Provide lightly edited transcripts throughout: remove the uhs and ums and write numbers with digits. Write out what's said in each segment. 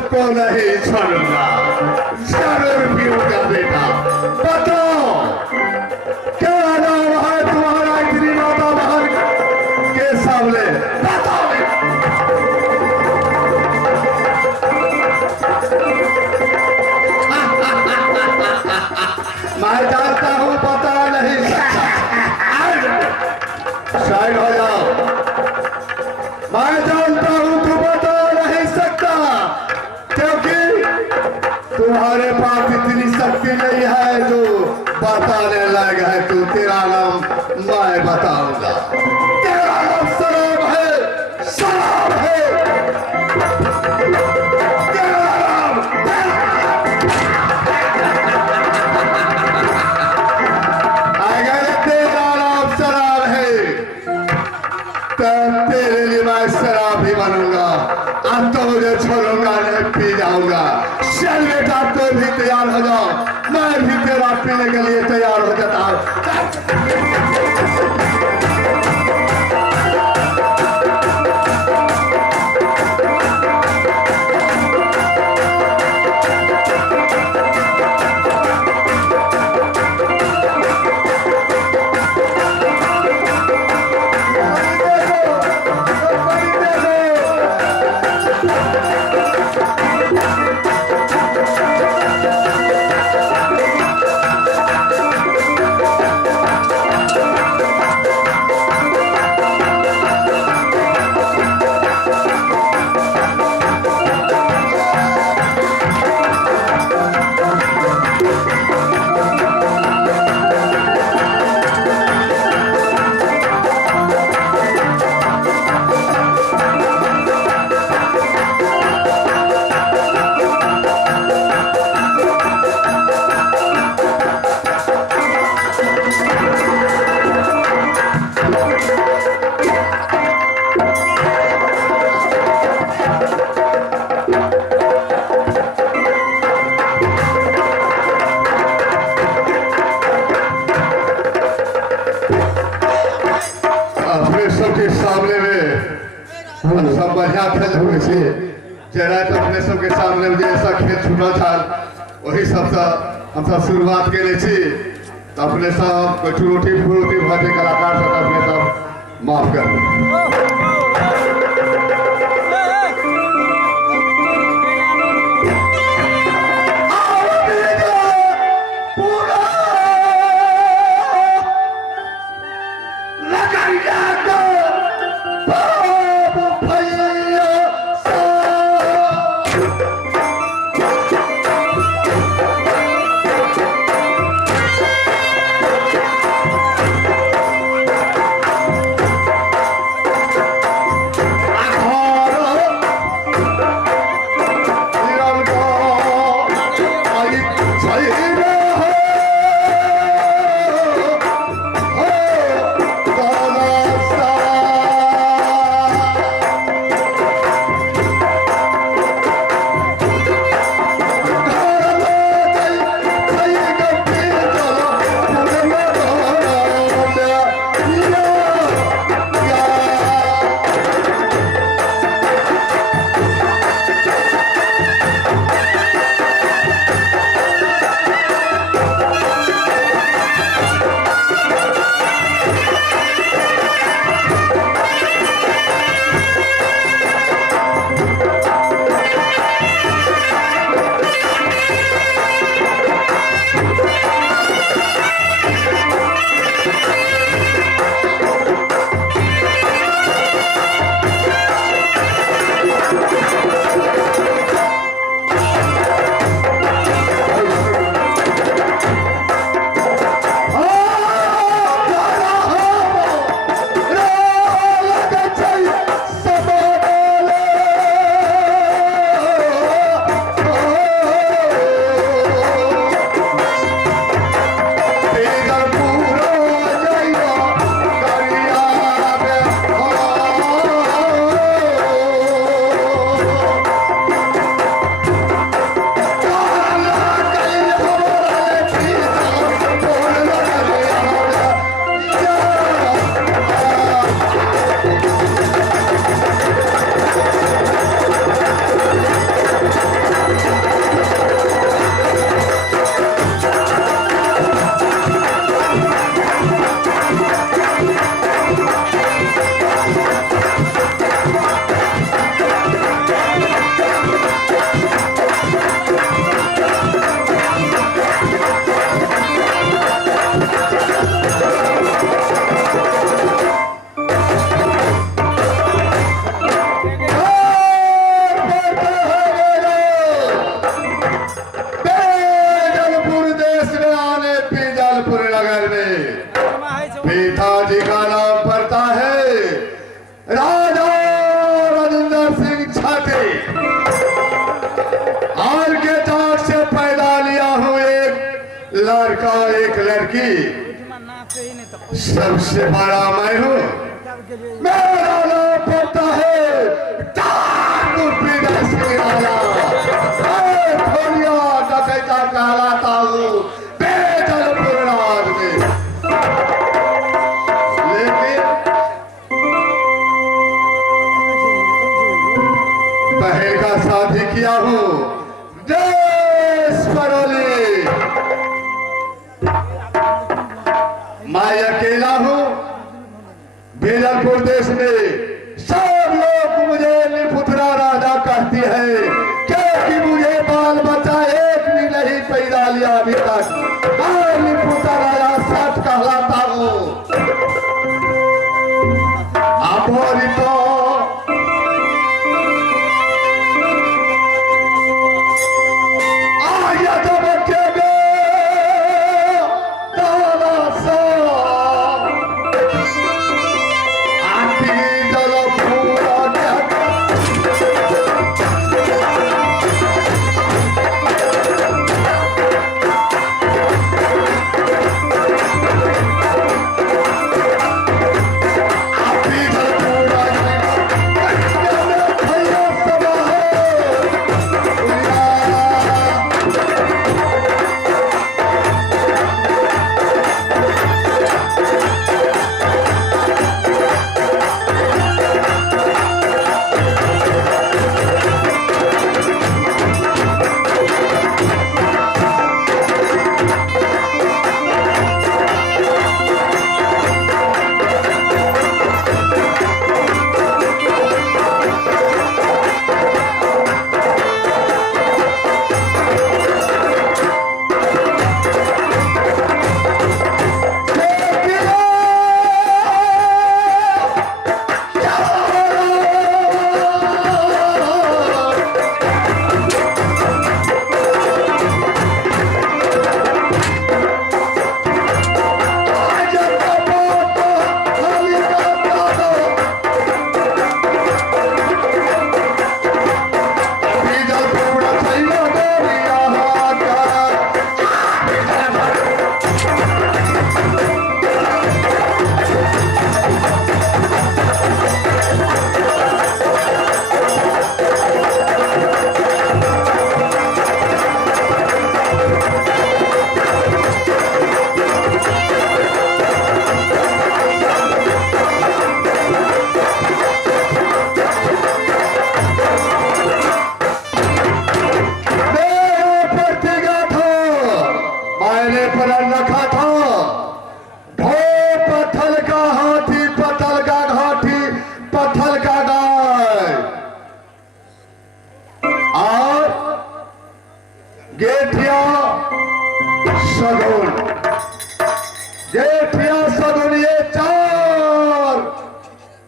तुमको नहीं छोड़ूंगा, जरूर पीऊंगा बेटा। बताओ क्या नाम है तुम्हारा इतनी माता बहन के सामने? बताओ। मैं जानता हूँ पता नहीं सकता। साइड हो जाओ। मैं जानता हूँ तू बता नहीं सकता क्योंकि तुम्हारे पास इतनी शक्ति नहीं है जो बताने लायक है। तू तेरा नाम मैं बताऊंगा। तेरा नाम शराब है, शराब है। अगर तेरा नाम शराब है तो तेरे लिए मैं शराब ही बनूंगा। अब तो मुझे छोड़ूंगा नहीं, पी जाऊंगा। चल बेटा तो भी तैयार हो जाओ, मैं भी तेरा पीने के लिए तैयार हो जाता हूँ। सब बढ़िया खेल हुए से जरा तो अपने सबके सामने में जैसा खेल छूटा था वही सब हम सब शुरुआत के लिए तो अपने सब रोटी फूटी भाटे कलाकार सब अपने सब माफ कर। सबसे बड़ा मैं हूँ। मेरा नाम पड़ता है डकैता कहलाता हूँ, बेदल पूर्ण आदमी। लेकिन बहन का शादी किया हूँ देश परोली। मैं अकेला हूँ बीजापुर देश में। सब लोग मुझे निपुत्रा राजा कहती है, क्योंकि मुझे बाल बच्चा एक भी नहीं पैदा लिया अभी तक। मैं निपुत्रा राजा सच कहलाता हूँ। अभोरी तो आया जब के दादा सा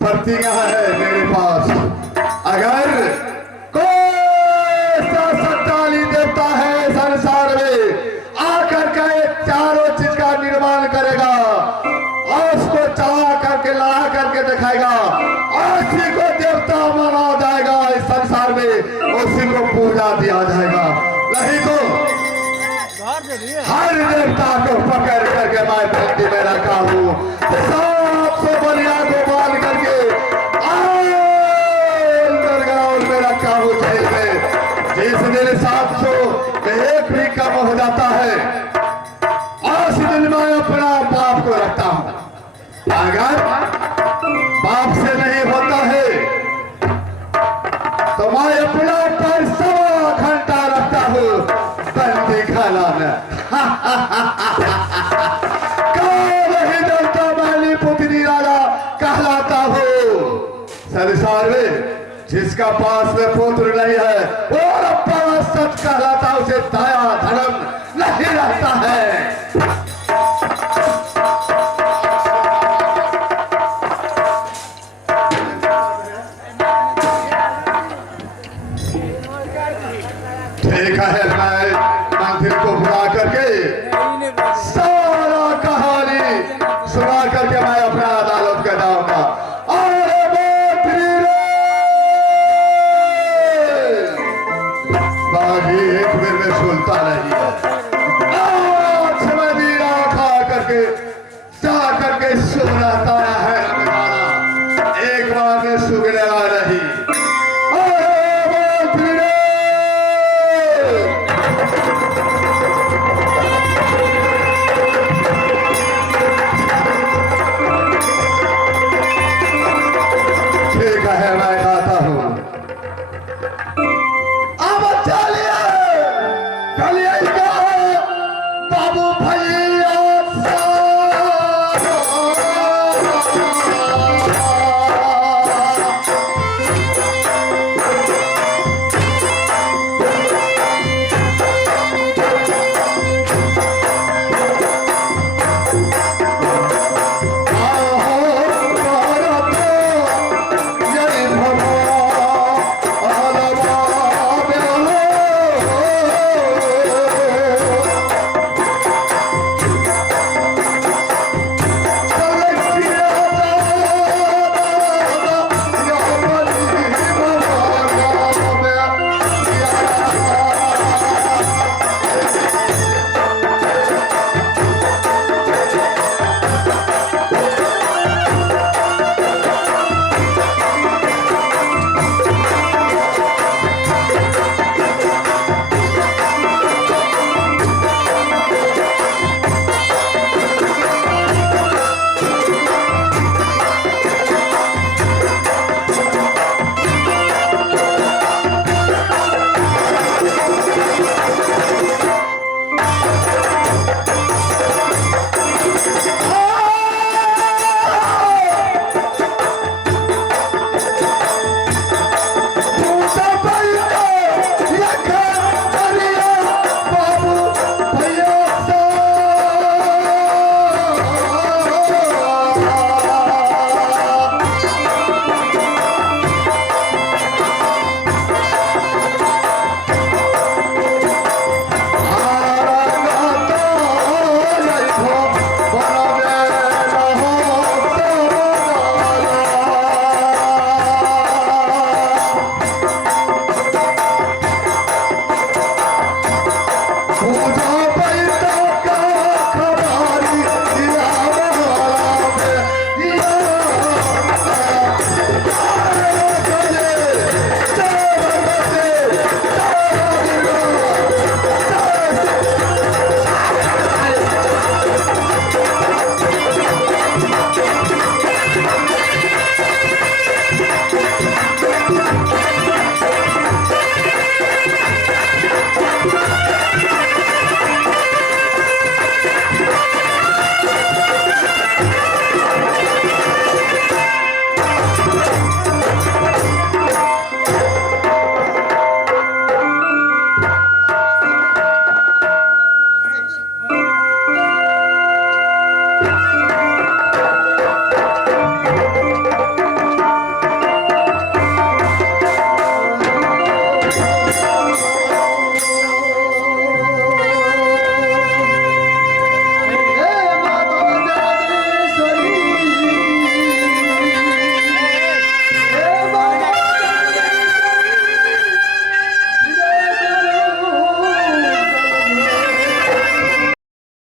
प्रतिज्ञा है मेरे पास। अगर कोई सच्चाली देवता है संसार में आकर के चारों चीज का निर्माण करेगा और उसको चला करके ला करके दिखाएगा, उसी को देवता माना जाएगा इस संसार में, उसी को पूजा दिया जाएगा। नहीं तो हर देवता को पकड़ करके मैं बंदी में रखा हूँ, सबसे बढ़िया को बांध करके में रखा हूँ जेल में। जिस दिन 700 में एक भी कम हो जाता है, उस दिन मैं अपना बाप को रखता हूँ। अगर बाप से नहीं होता है तो मैं अपना पर 100 घंटा रखता हूँ बंदी खाना में। नहीं डरता मैंने पुत्री राजा कहलाता हूँ। संसार में जिसका पास में पुत्र नहीं है वो बड़ा सच कहलाता, उसे दया धर्म नहीं रहता है। ठीक है, मैं मंदिर को बुला करके सारा कहानी सुना करके मैं अपना अदालत का जाऊंगा। बागी एक बेर में सुनता नहीं है। आज मैं दीरा खा करके के